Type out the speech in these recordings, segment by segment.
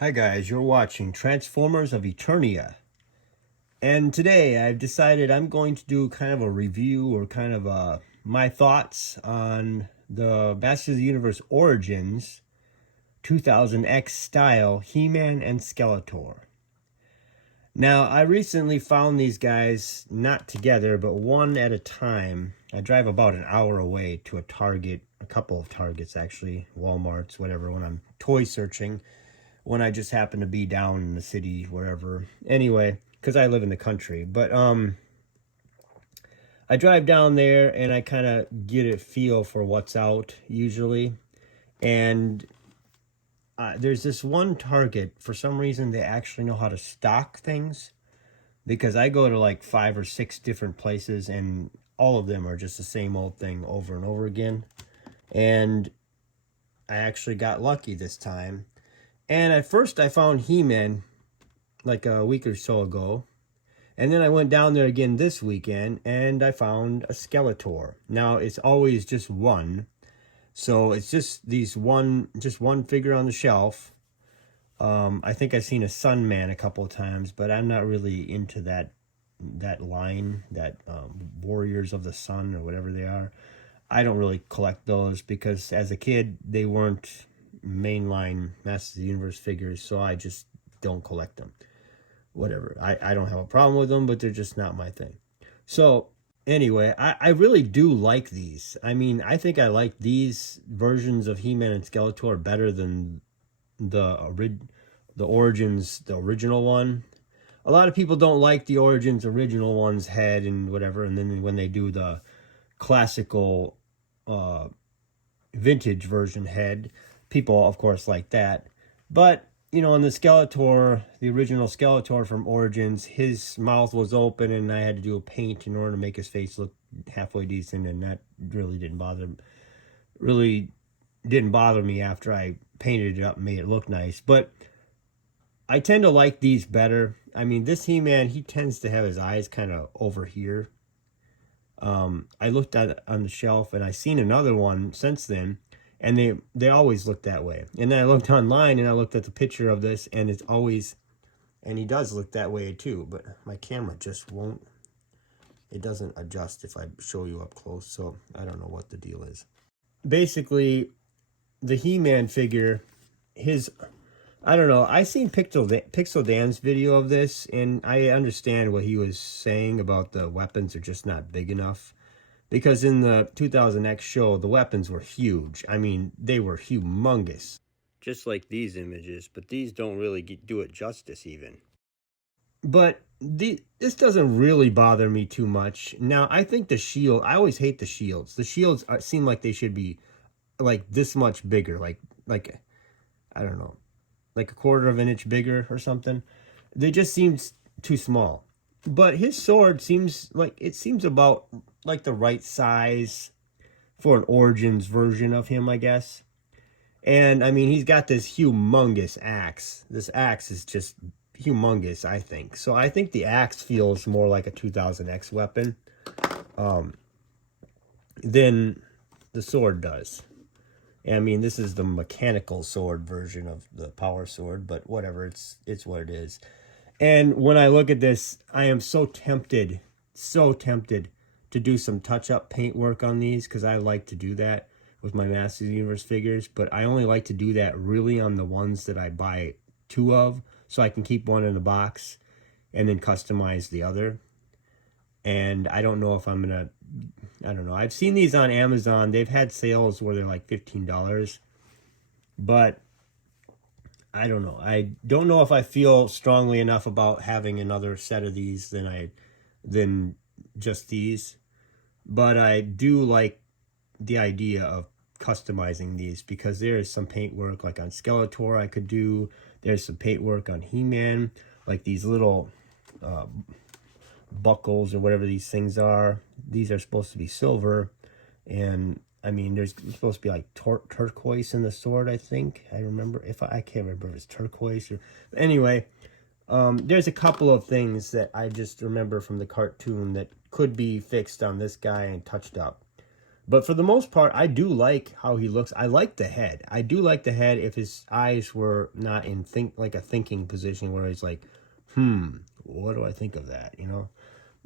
Hi guys, you're watching Transformers of Eternia. And today I've decided I'm going to do kind of a review or kind of my thoughts on the Masters of the Universe Origins 2000X style He-Man and Skeletor. Now, I recently found these guys not together, but one at a time. I drive about an hour away to a Target, a couple of Targets actually, Walmarts, whatever, when I'm toy searching. When I just happen to be down in the city, wherever. Anyway, because I live in the country. But I drive down there and I kind of get a feel for what's out usually. And there's this one Target, for some reason, they actually know how to stock things. Because I go to like 5 or 6 different places and all of them are just the same old thing over and over again. And I actually got lucky this time. And at first I found He-Man like a week or so ago. And then I went down there again this weekend and I found a Skeletor. Now it's always just one. So it's just one figure on the shelf. I think I've seen a Sunman a couple of times, but I'm not really into that line, Warriors of the Sun or whatever they are. I don't really collect those because as a kid they weren't mainline Masters of the Universe figures, so I just don't collect them. Whatever. I don't have a problem with them, but they're just not my thing. So anyway, I really do like these. I mean, I think I like these versions of He-Man and Skeletor better than the Origins, the original one. A lot of people don't like the Origins original one's head and whatever, and then when they do the classical vintage version head, people of course like that. But you know, in the Skeletor, the original Skeletor from Origins, his mouth was open and I had to do a paint in order to make his face look halfway decent, and that really didn't bother me after I painted it up and made it look nice. But I tend to like these better. I mean, this He-Man, he tends to have his eyes kind of over here. I looked at on the shelf and I seen another one since then, and they always look that way. And then I looked online and I looked at the picture of this, and it's always, and he does look that way too, but my camera just won't, it doesn't adjust if I show you up close, so I don't know what the deal is. Basically, the He-Man figure, I don't know, I seen Pixel Dan's video of this, and I understand what he was saying about the weapons are just not big enough. Because in the 2000X show, the weapons were huge. I mean, they were humongous. Just like these images, but these don't really do it justice even. But this doesn't really bother me too much. Now, I think the shield, I always hate the shields. The shields seem like they should be like this much bigger. Like I don't know, like a quarter of an inch bigger or something. They just seem too small. But his sword seems about like the right size for an Origins version of him, I guess. And I mean, he's got this humongous axe. This axe is just humongous, I think. So I think the axe feels more like a 2000X weapon than the sword does. And I mean, this is the mechanical sword version of the power sword, but whatever, it's what it is. And when I look at this, I am so tempted to do some touch-up paint work on these, because I like to do that with my Masters of the Universe figures, but I only like to do that really on the ones that I buy 2 of, so I can keep one in the box and then customize the other. And I don't know if I'm gonna, I don't know. I've seen these on Amazon. They've had sales where they're like $15, but I don't know. I don't know if I feel strongly enough about having another set of these than just these. But I do like the idea of customizing these, because there is some paint work like on Skeletor I could do. There's some paint work on He-Man, like these little buckles or whatever these things are. These are supposed to be silver, and I mean, there's supposed to be like turquoise in the sword, I think. I can't remember if it's turquoise or... Anyway, there's a couple of things that I just remember from the cartoon that could be fixed on this guy and touched up. But for the most part, I do like how he looks. I like the head. I do like the head if his eyes were not in like a thinking position where he's like, what do I think of that, you know?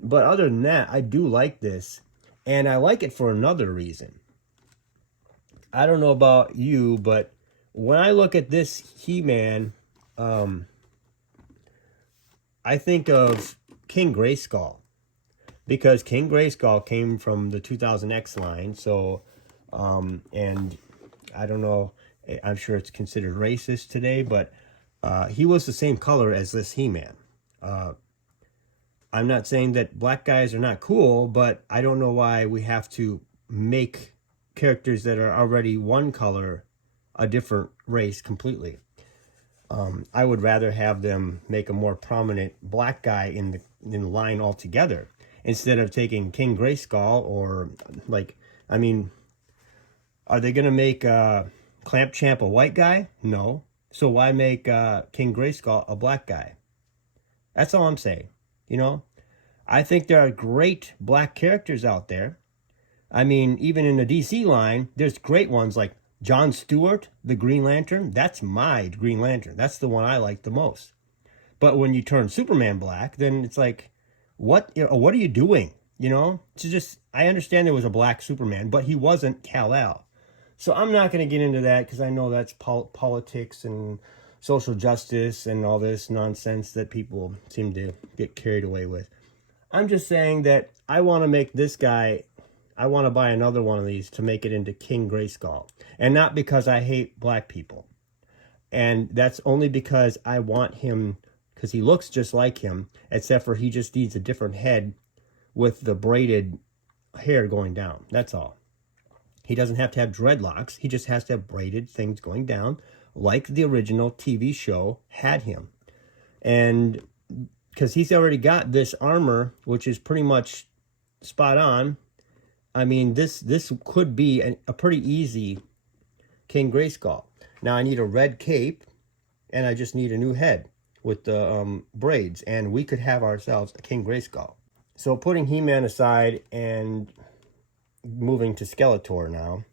But other than that, I do like this. And I like it for another reason. I don't know about you, but when I look at this He-Man, I think of King Grayskull. Because King Grayskull came from the 2000X line, so, and I don't know, I'm sure it's considered racist today, but he was the same color as this He-Man. I'm not saying that black guys are not cool, but I don't know why we have to make characters that are already one color a different race completely. I would rather have them make a more prominent black guy in the line altogether, instead of taking King Grayskull or, like, I mean, are they going to make Clamp Champ a white guy? No. So why make King Grayskull a black guy? That's all I'm saying. You know, I think there are great black characters out there. I mean, even in the DC line, there's great ones like John Stewart, the Green Lantern. That's my Green Lantern. That's the one I like the most. But when you turn Superman black, then it's like, what are you doing? You know, it's just, I understand there was a black Superman, but he wasn't Kal-El. So I'm not going to get into that because I know that's politics and social justice and all this nonsense that people seem to get carried away with. I'm just saying that I want to make this guy, I want to buy another one of these to make it into King Grayskull. And not because I hate black people. And that's only because I want him, because he looks just like him, except for he just needs a different head with the braided hair going down. That's all. He doesn't have to have dreadlocks. He just has to have braided things going down, like the original TV show had him. And because he's already got this armor, which is pretty much spot on. I mean, this could be a pretty easy King Grayskull. Now I need a red cape, and I just need a new head with the braids, and we could have ourselves a King Grayskull. So putting He-Man aside and moving to Skeletor now.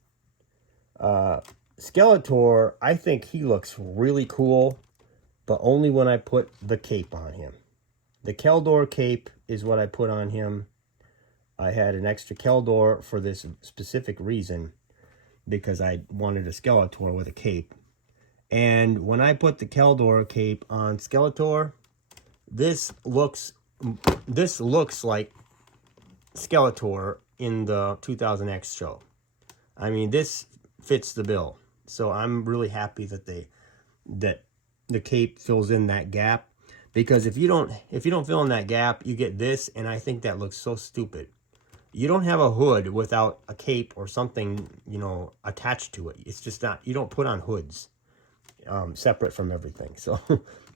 Skeletor, I think he looks really cool, but only when I put the cape on him. The Keldor cape is what I put on him. I had an extra Keldor for this specific reason, because I wanted a Skeletor with a cape. And when I put the Keldor cape on Skeletor, this looks like Skeletor in the 2000X show. I mean, this fits the bill. So I'm really happy that the cape fills in that gap, because if you don't fill in that gap, you get this, and I think that looks so stupid. You don't have a hood without a cape or something, you know, attached to it. It's just not, you don't put on hoods separate from everything. So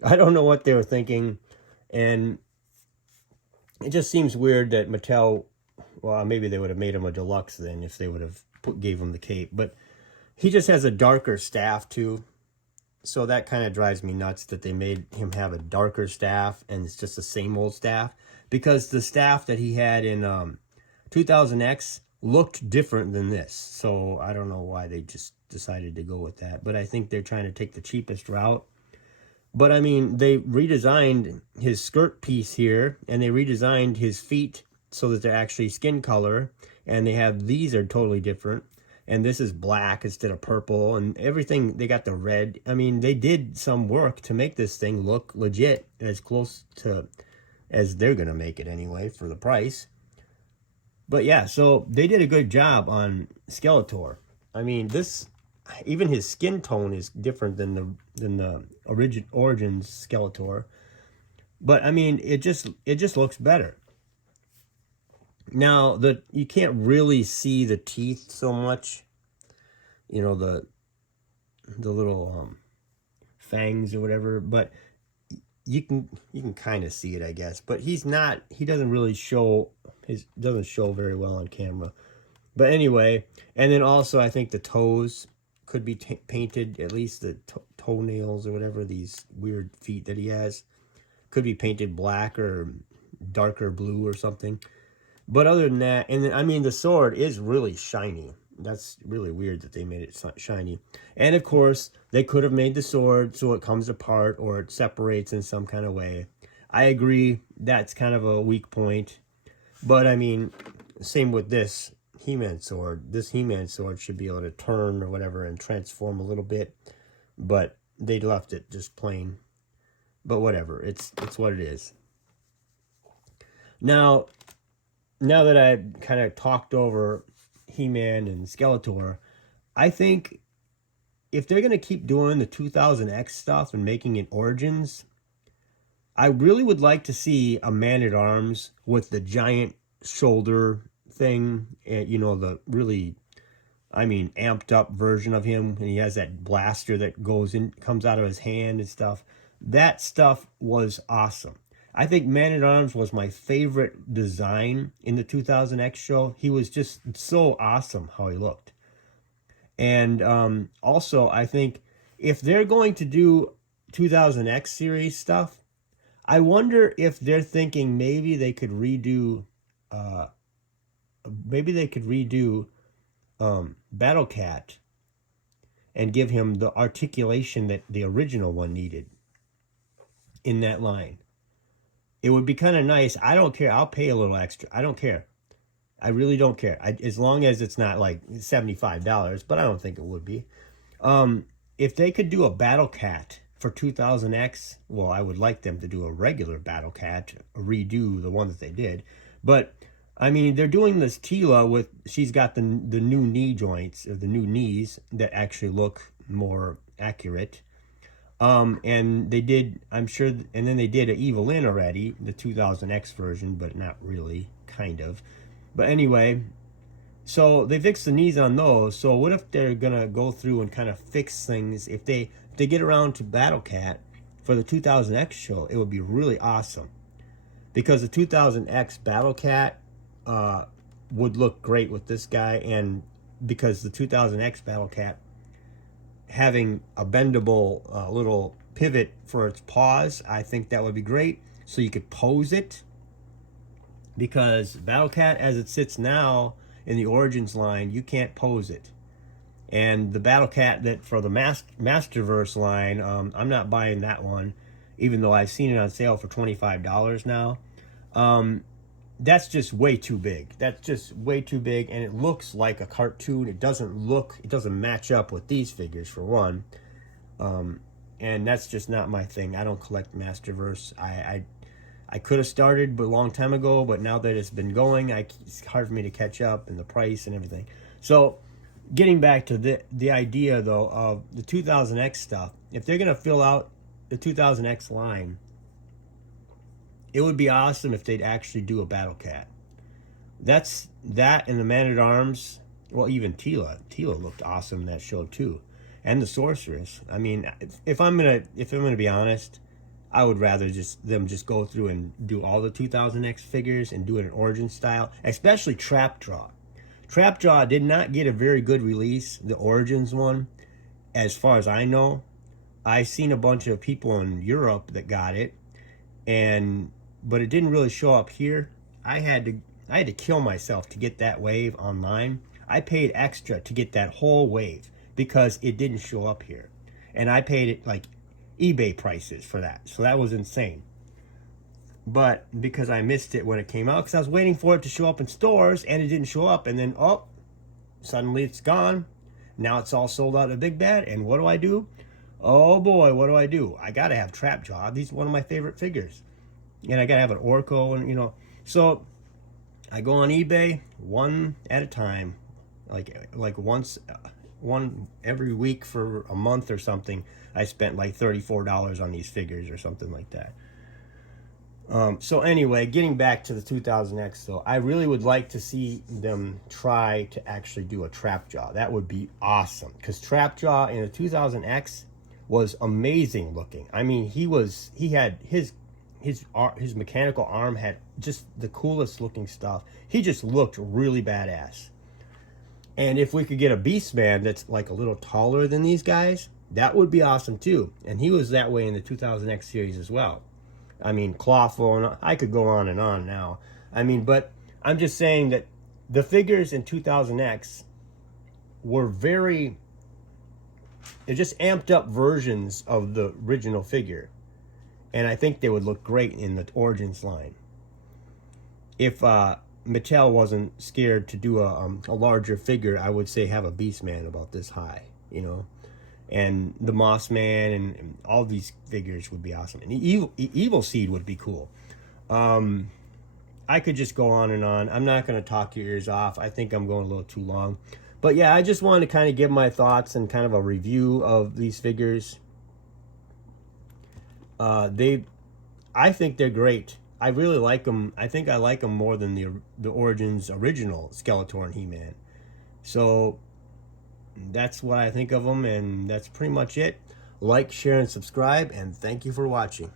I don't know what they were thinking. And it just seems weird that Mattel, well, maybe they would have made him a deluxe then if they would have gave him the cape. But he just has a darker staff too. So that kind of drives me nuts that they made him have a darker staff and it's just the same old staff. Because the staff that he had in 2000X looked different than this. So I don't know why they just decided to go with that. But I think they're trying to take the cheapest route. But I mean, they redesigned his skirt piece here, and they redesigned his feet so that they're actually skin color. And they have, these are totally different. And this is black instead of purple, and everything, they got the red. I mean, they did some work to make this thing look legit, as close to as they're going to make it anyway for the price. But yeah, so they did a good job on Skeletor. I mean, this, even his skin tone is different than the Origins Skeletor. But I mean, it just looks better. Now, you can't really see the teeth so much. You know, the little fangs or whatever, but you can kind of see it, I guess. But he doesn't really show, doesn't show very well on camera. But anyway, and then also I think the toes could be painted, at least the toenails or whatever, these weird feet that he has, could be painted black or darker blue or something. But other than that, and then, I mean, the sword is really shiny. That's really weird that they made it shiny. And of course, they could have made the sword so it comes apart or it separates in some kind of way. I agree, that's kind of a weak point. But I mean, same with this He-Man sword. This He-Man sword should be able to turn or whatever and transform a little bit. But they left it just plain. But whatever, it's what it is. Now that I've kind of talked over He-Man and Skeletor, I think if they're going to keep doing the 2000X stuff and making it Origins, I really would like to see a Man-at-Arms with the giant shoulder thing, and the really, I mean, amped up version of him, and he has that blaster that comes out of his hand and stuff. That stuff was awesome. I think Man-at-Arms was my favorite design in the 2000X show. He was just so awesome how he looked. And also, I think if they're going to do 2000X series stuff, I wonder if they're thinking maybe they could redo Battle Cat and give him the articulation that the original one needed in that line. It would be kind of nice. I don't care. I'll pay a little extra. I don't care. I really don't care. As long as it's not like $75, but I don't think it would be. If they could do a Battle Cat for 2000X, well, I would like them to do a regular Battle Cat, redo the one that they did. But, I mean, they're doing this Teela she's got the new knee joints, or the new knees, that actually look more accurate. And they did, I'm sure, and then they did an Evil-Lyn already, the 2000X version, but not really, kind of. But anyway, so they fixed the knees on those. So what if they're gonna go through and kind of fix things? If they get around to Battle Cat for the 2000X show, it would be really awesome, because the 2000X Battle Cat would look great with this guy, and because the 2000X Battle Cat having a bendable little pivot for its paws, I think that would be great. So you could pose it, because Battle Cat as it sits now in the Origins line, you can't pose it. And the Battle Cat that for the Masterverse line, I'm not buying that one, even though I've seen it on sale for $25 now. That's just way too big. That's just way too big, and it looks like a cartoon. It doesn't match up with these figures, for one. And that's just not my thing. I don't collect Masterverse. I could have started but a long time ago, but now that it's been going, it's hard for me to catch up, and the price and everything. So, getting back to the idea, though, of the 2000X stuff, if they're going to fill out the 2000X line, it would be awesome if they'd actually do a Battle Cat. That and the Man-at-Arms, well, even Teela. Teela looked awesome in that show too, and the Sorceress. I mean, if I'm gonna be honest, I would rather them go through and do all the 2000X figures and do it in Origin style, especially Trapjaw. Trapjaw did not get a very good release, the Origins one, as far as I know. I've seen a bunch of people in Europe that got it, but it didn't really show up here. I had to kill myself to get that wave online. I paid extra to get that whole wave because it didn't show up here. And I paid it like eBay prices for that. So that was insane. But because I missed it when it came out, because I was waiting for it to show up in stores, and it didn't show up, and then, suddenly it's gone. Now it's all sold out at Big Bad, and what do? Oh boy, what do? I gotta have Trapjaw. He's one of my favorite figures. And I gotta have an Orko, and so I go on eBay one at a time, like one every week for a month or something. I spent like $34 on these figures or something like that. So anyway, getting back to the 2000X, though, I really would like to see them try to actually do a Trapjaw. That would be awesome, because Trapjaw in the 2000X was amazing looking. I mean, he had his mechanical arm had just the coolest looking stuff. He just looked really badass. And if we could get a Beastman that's like a little taller than these guys, that would be awesome too. And he was that way in the 2000X series as well. I mean, Clawful, and I could go on and on now. I mean, but I'm just saying that the figures in 2000X were very, they're just amped up versions of the original figure. And I think they would look great in the Origins line. If Mattel wasn't scared to do a larger figure, I would say have a Beastman about this high, you know. And the Moss Man and all these figures would be awesome. And Evil Seed would be cool. I could just go on and on. I'm not going to talk your ears off. I think I'm going a little too long. But yeah, I just wanted to kind of give my thoughts and kind of a review of these figures. I think they're great. I really like them. I think I like them more than the Origins original Skeletor and He-Man. So that's what I think of them, and that's pretty much it. Like, share, and subscribe, and thank you for watching.